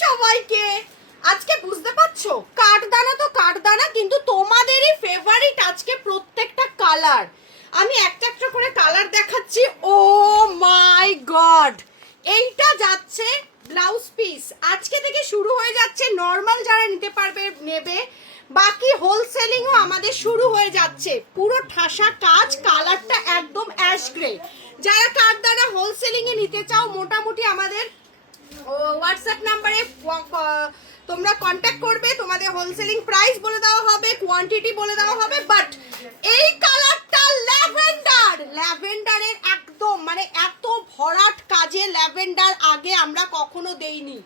সবাইকে আজকে বুঝতে পারছো কাঠদানা তো কাঠদানা কিন্তু তোমাদেরই ফেভারিট আজকে প্রত্যেকটা কালার আমি একটা একটা করে কালার দেখাচ্ছি। ও মাই গড, এইটা যাচ্ছে ব্লাউজ পিস আজকে থেকে শুরু হয়ে যাচ্ছে। নর্মাল যারা নিতে পারবে নেবে, বাকি হোলসেলিংও আমাদের শুরু হয়ে যাচ্ছে। পুরো ঠাসা কাজ, কালারটা একদম অ্যাশ গ্রে। যারা কাঠদানা হোলসেলিং এ নিতে চাও মোটামুটি আমাদের হোয়াটসঅ্যাপ নাম্বারে তোমরা কন্ট্যাক্ট করবে, তোমাদের হোলসেলিং প্রাইস বলে দেওয়া হবে, কোয়ান্টিটি বলে দেওয়া হবে। বাট এই কালারটা ল্যাভেন্ডারের একদম মানে এত ভরাট কাজে ল্যাভেন্ডার আগে আমরা কখনো দেইনি।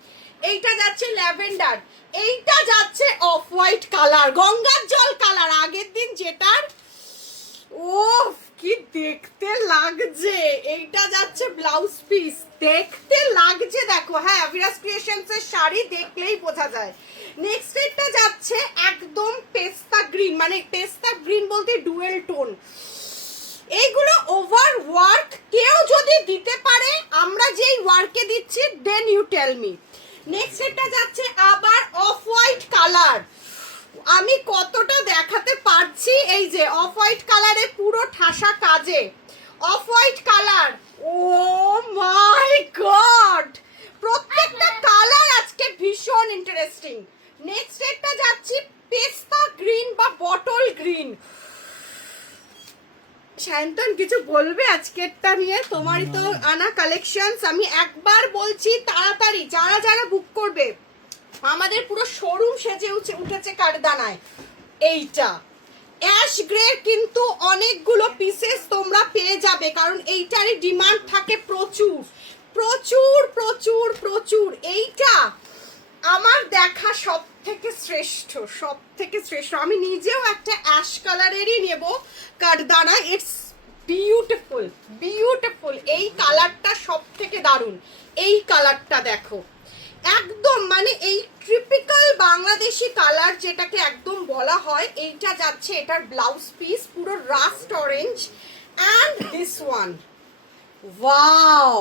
এইটা যাচ্ছে ল্যাভেন্ডার, এইটা যাচ্ছে অফ হোয়াইট কালার, গঙ্গার জল কালার আগের দিন যেটার। ও কি দেখতে লাগছে, এইটা যাচ্ছে ব্লাউজ পিস, দেখতে লাগছে দেখো। হ্যাঁ, অভিরাজ ক্রিয়েশনস এর শাড়ি দেখলেই বোঝা যায়। নেক্সট এটা যাচ্ছে একদম পেস্তা গ্রিন, মানে পেস্তা গ্রিন বলতে ডুয়েল টোন। এইগুলো ওভার ওয়ার্ক কেউ যদি দিতে পারে, আমরা যেই ওয়ার্কে দিচ্ছি then you tell me. Next এটা যাচ্ছে আবার অফ হোয়াইট কালার, আমি কতটা দেখাতে পারছি। এই যে অফ হোয়াইট কালারে পুরো ঠাসা কাজে অফ হোয়াইট কালার। ও মাই গড, প্রত্যেকটা কালার আজকে ভীষণ ইন্টারেস্টিং। নেক্সট একটা যাচ্ছি পেস্তা গ্রিন বা বটল গ্রিন। শান্তন কিছু বলবে আজকেরটা নিয়ে? তোমারই তো আনা কালেকশনস, আমি একবার বলছি তাড়াতাড়ি যারা যারা বুক করবে, আমাদের পুরো শোরুম সেজে উঠেছে কাঠদানায়। এইটা অ্যাশ গ্রে কিন্তু অনেকগুলো পিসেস তোমরা পেয়ে যাবে, কারণ এইটারই ডিমান্ড থাকে প্রচুর প্রচুর প্রচুর প্রচুর। এইটা আমার দেখা সব থেকে শ্রেষ্ঠ, সব থেকে শ্রেষ্ঠ। আমি নিজেও একটা অ্যাশ কালারেরই নেব কাঠদানা। ইটস বিউটিফুল বিউটিফুল, এই কালারটা সব থেকে দারুণ। এই কালারটা দেখো, একদম মানে এই ট্রিপিক্যাল বাংলাদেশি কালার যেটাকে একদম বলা হয়। এইটা যাচ্ছে এটার ব্লাউজ পিস, পুরো rushed orange. And this one, wow,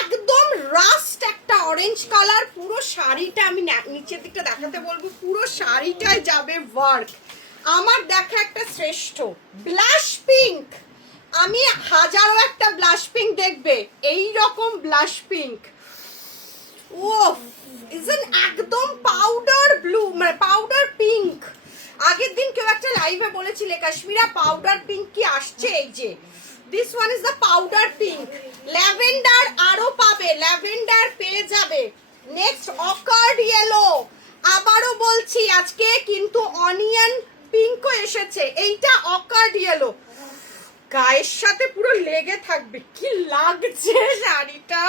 একদম রাস্ট একটা অরেঞ্জ কালার। পুরো শাড়িটা আমি নিচের দিকটা দেখাতে বলবো, পুরো শাড়িটায় যাবে ওয়ার্ক। আমার দেখা একটা শ্রেষ্ঠ ব্লাশ পিঙ্ক, আমি হাজারো একটা ব্লাশ পিঙ্ক দেখবে, এই রকম ব্লাশ পিঙ্ক। ও ইজেন একদম পাউডার ব্লু, মানে পাউডার পিঙ্ক। আগের দিন কেউ একটা লাইভে বলেছিলে কাশ্মীরা পাউডার পিঙ্ক কি আসছে, এই যে this one is the powder pink. Lavender আরো পাবে, ল্যাভেন্ডার পেয়ে যাবে। নেক্সট অকার্ড ইয়েলো, আবারও বলছি আজকে কিন্তু অনিয়ন পিঙ্কও এসেছে। এইটা অকার্ড ইয়েলো, গায়ের সাথে পুরো লেগে থাকবে। কি লাগছে শাড়িটা,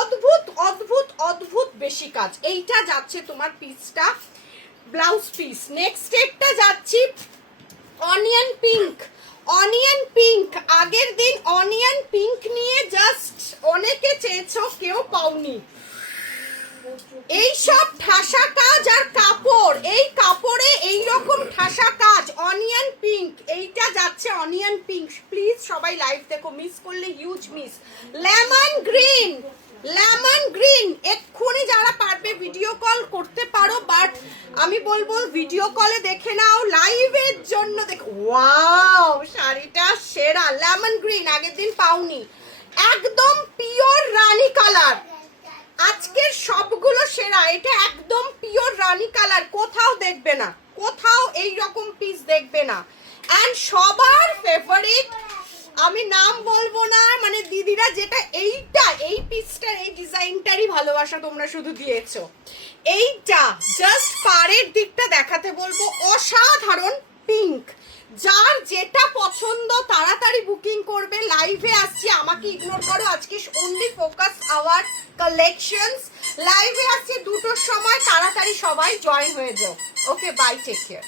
অদ্ভুত অদ্ভুত অদ্ভুত বেশি কাজ। এইটা যাচ্ছে তোমার পিসটা ব্লাউজ পিস। নেক্সট একটা যাচ্ছি অনিয়ন পিঙ্ক, অনিয়ন পিঙ্ক। আগের দিন অনিয়ন পিঙ্ক নিয়ে জাস্ট অনেকে চেয়েছো, কেউ পাওনি। এই সব ঠাসা কাজ আর কাপড়, এই কাপড়ে এই রকম ঠাসা কাজ, অনিয়ন পিঙ্ক। এইটা যাচ্ছে অনিয়ন পিঙ্ক। প্লিজ সবাই লাইভ দেখো, মিস করলে huge miss. Lemon green, lemon green, এক্ষুনি যারা পারবে ভিডিও কল করতে পারো, বাট আমি বলবো ভিডিও কলে দেখে নাও, লাইভের জন্য দেখো। ওয়াও, শাড়িটা সেরা। লেমন গ্রিন আগের দিন পাওনি, একদম পিওর রানী কালার। আজকের সবগুলো সেরা, এটা একদম পিওর রানী কালার, কোথাও দেখবে না, কোথাও এই রকম পিস দেখবে না। অ্যান্ড সবার ফেভারিট, আমি নাম বলবো না, মানে দিদিরা যেটা এইটা এই পিসটার এই ডিজাইনটারই ভালোবাসা তোমরা শুধু দিয়েছো। এইটা জাস্ট পাড়ের দিকটা দেখাতে বলবো, অসাধারণ পিঙ্ক। যার যেটা পছন্দ তাড়াতাড়ি বুকিং করবে। লাইভে আসছি, আমাকে ইগনোর করো, আজকে অনলি ফোকাস আওয়ার কালেকশনস। লাইভে আসছি 2টোর সময়, তাড়াতাড়ি সবাই জয়েন হয়ে যাও। ওকে, বাই, টেক কেয়ার।